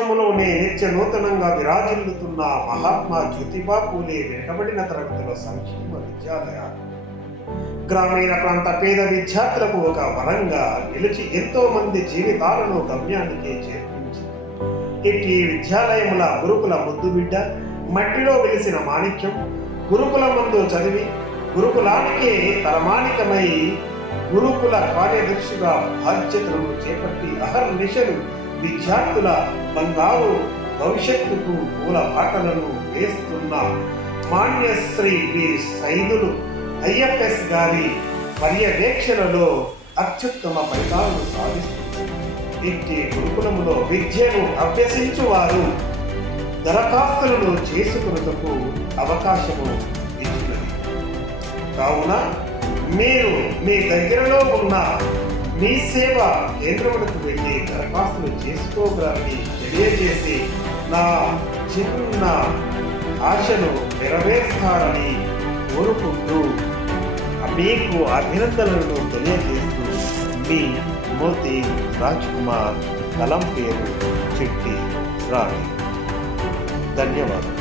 రాష్ట్రములోనే నిత్య నూతనంగా విరాజిల్లుతున్న మహాత్మా జ్యోతిబా పూలే వెనుకబడిన తరగతుల సంక్షేమ విద్యాలయాలు గ్రామీణ ప్రాంత పేద విద్యార్థులకు ఒక వరంగా నిలిచి ఎంతో మంది జీవితాలను గమ్యానికి చేర్పించింది. ఇట్టి విద్యాలయముల గురుకుల ముద్దుబిడ్డ, మట్టిలో వెలిసిన మాణిక్యం, గురుకుల మందు చదివి గురుకులానికే తలమానికమై గురుకుల కార్యదర్శిగా బాధ్యతలను చేపట్టి అహర్నిశలు విద్యార్థుల బంగారు భవిష్యత్తుకు పూల బాటలను వేస్తున్న మాన్యశ్రీ వి సైదులు ఐఎఫ్ఎస్ గారి పర్యవేక్షణలో అత్యుత్తమ ఫలితాలను సాధిస్తున్నారు. ఇట్టి గురుకులములో విద్యను అభ్యసించువారు దరఖాస్తులను చేసుకున్నకు అవకాశము ఇచ్చినది. కావున మీరు మీ దగ్గరలో ఉన్న మీ సేవా కేంద్రములకు వెళ్ళి దరఖాస్తులు చేసుకోగలని తెలియజేసి నా చిన్న ఆశను నెరవేర్చాలని కోరుకుంటూ మీకు అభినందనలను తెలియజేస్తూ మీ మోతి రాజ్ కుమార్, కలం పేరు చిట్టి రాణి. ధన్యవాదాలు.